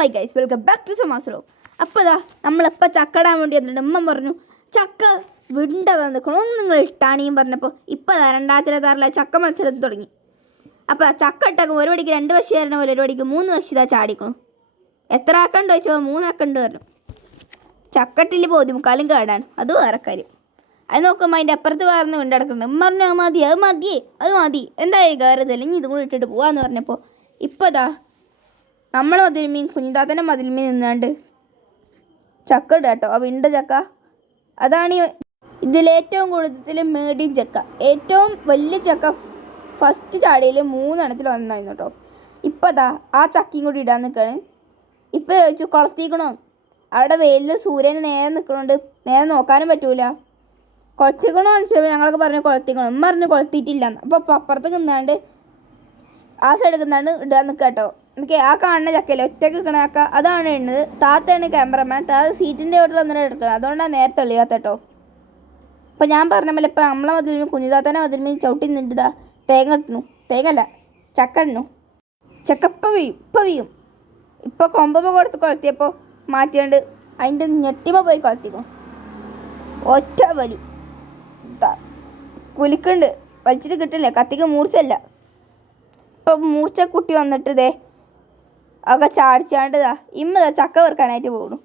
My guys, welcome back to സമാസലോ. അപ്പോൾ ഇതാ നമ്മളിപ്പോൾ ചക്ക ഇടാൻ വേണ്ടി വന്നിട്ടുണ്ട്. ഉമ്മ പറഞ്ഞു ചക്ക വിണ്ടതാ നിൽക്കണം, നിങ്ങൾ ഇട്ടാണിയും പറഞ്ഞപ്പോൾ ഇപ്പോൾ 2026 ചക്ക മത്സരം തുടങ്ങി. അപ്പോൾ ചക്ക ഇട്ടേക്കും ഒരു വടിക്ക് 2 പക്ഷി തരണ പോലെ ഒരു വടിക്ക് 3 പക്ഷി ഇതാ ചാടിക്കണം. എത്ര ആക്കണ്ട് ചോദിച്ചോ 3 ആക്കണ്ട് പറഞ്ഞു. ചക്കട്ടിൽ പോതി മുക്കാലും കേടാണ്, അത് വേറെ കാര്യം. അത് നോക്കുമ്പോൾ അതിൻ്റെ അപ്പുറത്ത് വേറെ വിണ്ട് കിടക്കുന്നുണ്ട്. ഉമ്മ പറഞ്ഞു അത് മതി എന്തായാലും കയറുന്നില്ല, ഇനി ഇതും കൂടി ഇട്ടിട്ട് പോവാന്ന് പറഞ്ഞപ്പോൾ ഇപ്പോൾ ഇതാ നമ്മൾ മതിൽമീൻ കുഞ്ഞിതാത്തൻ്റെ മതിൽമീൻ നിന്നാണ്ട് ചക്ക ഇടുക കേട്ടോ. ആ വിണ്ട ചക്ക അതാണ് ഇതിലേറ്റവും കൂടുതൽ മീഡിയം ചക്ക. ഏറ്റവും വലിയ ചക്ക ഫസ്റ്റ് ചാടിയിൽ 3 എണ്ണത്തിൽ വന്നായിരുന്നു കേട്ടോ. ഇപ്പം അതാ ആ ചക്കയും കൂടി ഇടാൻ നിൽക്കുകയാണ്. ഇപ്പം ചോദിച്ചു കുളത്തിക്കണോ, അവിടെ വെയിലിൽ സൂര്യന് നേരെ നിൽക്കണോണ്ട് നേരെ നോക്കാനും പറ്റൂല. കുളത്തിക്കണോ ചോദിച്ചപ്പോൾ ഞങ്ങളൊക്കെ പറഞ്ഞു കുളത്തിക്കണം. ഉമ്മ പറഞ്ഞു കുളത്തിയിട്ടില്ല. അപ്പോൾ അപ്പുറത്ത് നിന്നാണ്ട് ആ സൈഡിൽ നിന്നാണ്ട് ഇടാൻ നിൽക്കുക കേട്ടോ. എനിക്ക് ആ കാണുന്ന ചക്കയില്ല ഒറ്റയ്ക്ക് നിൽക്കണ ചക്ക അതാണ് ഇടുന്നത്. താത്തയാണ് ക്യാമറമാൻ. താത്ത സീറ്റിൻ്റെ ഓർഡർ വന്നിട്ട് എടുക്കണം, അതുകൊണ്ടാണ് നേരെ തെളിയാത്ത കേട്ടോ. അപ്പോൾ ഞാൻ പറഞ്ഞ പോലെ ഇപ്പം നമ്മളെ മതിൽമീൻ കുഞ്ഞുതാത്തൻ്റെ മതിൽമീൻ ചവിട്ടി നിന്നിട്ടാ തേങ്ങ ഇട്ടു. തേങ്ങല്ല ചക്ക ഇടണു. ചക്ക ഇപ്പം വീയും. ഇപ്പോൾ കൊമ്പമ്മ കൊടുത്ത് കൊളത്തിയപ്പോൾ മാറ്റിയാണ്ട് അതിൻ്റെ ഞെട്ടിമ പോയി കൊളത്തിക്കണം. ഒറ്റ വലി കുലിക്കുണ്ട്, വലിച്ചിട്ട് കിട്ടില്ല. കത്തിക്ക് മൂർച്ചല്ല. ഇപ്പം മൂർച്ച കുട്ടി വന്നിട്ട് ഇതേ ഒക്കെ ചാടിച്ചാണ്ടതാ ഇമ്മ ചക്ക വെറുക്കാനായിട്ട് പോകണം.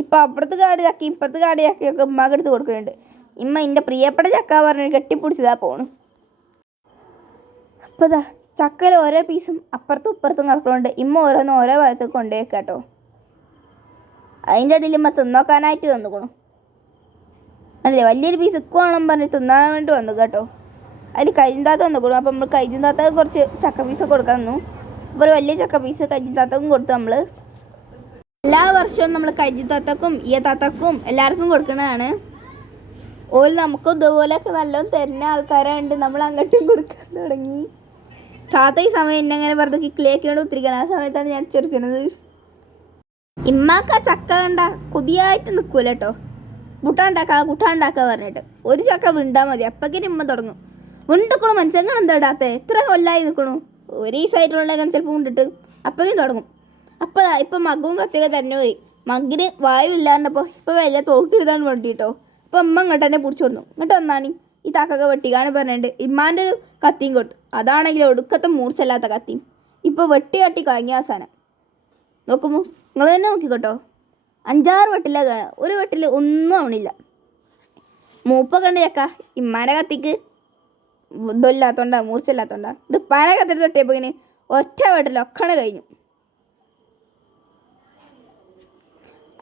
ഇപ്പം അപ്പുറത്ത് കാട് ചക്കി ഇപ്പുറത്ത് കാട് ചക്കയൊക്കെ ഉമ്മക്ക് എടുത്ത് കൊടുക്കുന്നുണ്ട്. ഇമ്മ എൻ്റെ പ്രിയപ്പെട്ട ചക്ക പറഞ്ഞ് കെട്ടിപ്പിടിച്ചതാ പോകണം. അപ്പോൾ ഇതാ ചക്കയിൽ ഓരോ പീസും അപ്പുറത്തും ഇപ്പുറത്തും കിടക്കുന്നുണ്ട്. ഇമ്മ ഓരോന്നും ഓരോ ഭാഗത്ത് കൊണ്ടുപോയി കേട്ടോ. അതിൻ്റെ ഇടയിൽ ഇമ്മ തിന്നോക്കാനായിട്ട് വന്നുക്കണം. അല്ലേ വലിയൊരു പീസ് ഇക്കുവാണെന്ന് പറഞ്ഞ് തിന്നാൻ വേണ്ടി വന്നു കേട്ടോ. അതിൽ കരിഞ്ചാത്ത വന്നുകൊള്ളു. അപ്പം നമ്മൾ കരിഞ്ചാത്ത കുറച്ച് ചക്ക പീസ് കൊടുക്കാൻ തന്നു. അപ്പോൾ ഒരു വലിയ ചക്ക പീസ് കരിഞ്ചാത്തക്കും കൊടുത്തു. നമ്മൾ എല്ലാ വർഷവും നമ്മൾ കരിഞ്ചാത്തക്കും ഈ താത്തക്കും എല്ലാവർക്കും കൊടുക്കുന്നതാണ്. ഓൾ നമുക്കും ഇതുപോലെയൊക്കെ നല്ലോണം തരുന്ന ആൾക്കാരുണ്ട്. നമ്മൾ അങ്ങോട്ടും കൊടുക്കാൻ തുടങ്ങി. താത്ത ഈ സമയം എന്നെ അങ്ങനെ വെറുതെ കിക്കിളിയാക്കിയോണ്ട് ഉത്തിരിക്കണം. ആ സമയത്താണ് ഞാൻ ചെറിച്ചത്. ഇമ്മാക്ക ചക്ക കണ്ട കൊതിയായിട്ട് നിൽക്കൂല കേട്ടോ. കൂട്ടാണ്ടാക്കുക പറഞ്ഞിട്ട് ഒരു ചക്ക വിണ്ടാൽ മതി, അപ്പക്കിന് ഇമ്മ തുടങ്ങും. വിണ്ടിക്കണു മനുഷ്യങ്ങൾ എന്താ ഇടാത്ത എത്ര കൊല്ലായി നിൽക്കണു. ഒരു സൈഡിലുണ്ടെങ്കിൽ ചിലപ്പോൾ വിണ്ടിട്ട് അപ്പക്കും തുടങ്ങും. അപ്പോൾ ഇപ്പം മകവും കത്തിയൊക്കെ തന്നെ പോയി. മകിന് വായു ഇല്ലാണ്ടപ്പോൾ ഇപ്പോൾ വലിയ തോട്ടിടുതാണ് വേണ്ടി കേട്ടോ. അപ്പോൾ അമ്മ ഇങ്ങോട്ട് തന്നെ പിടിച്ചു കൊടുന്നു. ഇങ്ങോട്ട് വന്നാണ് ഈ താക്കൊക്കെ വെട്ടിക്കാണ് പറഞ്ഞിട്ട് ഇമ്മാൻ്റെ ഒരു കത്തിയും കൊടുത്തു. അതാണെങ്കിൽ ഒടുക്കത്തെ മൂർച്ചല്ലാത്ത കത്തിയും. ഇപ്പോൾ വെട്ടി കട്ടി കഴിഞ്ഞ അവസാനം നോക്കുമ്പോൾ നിങ്ങൾ തന്നെ നോക്കിക്കോട്ടോ. 5-6 വെട്ടിലാണ് കാണുക. ഒരു വെട്ടിൽ ഒന്നും ആവണില്ല. മൂപ്പ കണ്ട് ചക്ക ഇമ്മാൻ്റെ കത്തിക്ക് ഇതല്ലാത്തോണ്ടാ മൂർച്ചയില്ലാത്തോണ്ടാ. ഇത് പാന കത്തിട്ട് തൊട്ടിയപ്പോൾ ഇങ്ങനെ ഒറ്റ വെട്ടിലൊക്കെ കഴിഞ്ഞു.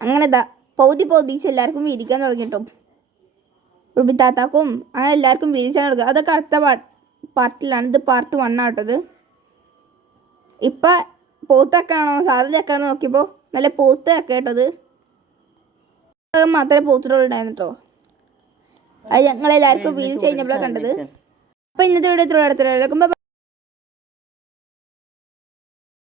അങ്ങനെ ഇതാ പൗതിച്ച് എല്ലാവർക്കും വീതിക്കാൻ തുടങ്ങിട്ടോ. റുബിത്താത്താക്കും അങ്ങനെ എല്ലാവർക്കും വീതിച്ചാൽ കൊടുക്കുക. അതൊക്കെ അടുത്ത പാർട്ടിലാണ്. ഇത് പാർട്ട് 1 ആട്ടത്. ഇപ്പം പോത്തക്കാണോ സാധാ ചക്കാണോ നോക്കിയപ്പോൾ നല്ല പോത്ത് ചക്ക കേട്ടത്. മാത്രമേ പോത്തിട്ടുണ്ടായിരുന്നു കേട്ടോ. അത് ഞങ്ങളെല്ലാവർക്കും വീതിച്ച് കഴിഞ്ഞപ്പോഴാണ് കണ്ടത്. അപ്പോൾ ഇന്നത്തെ വീഡിയോ ഇത്ര അടുത്തുള്ള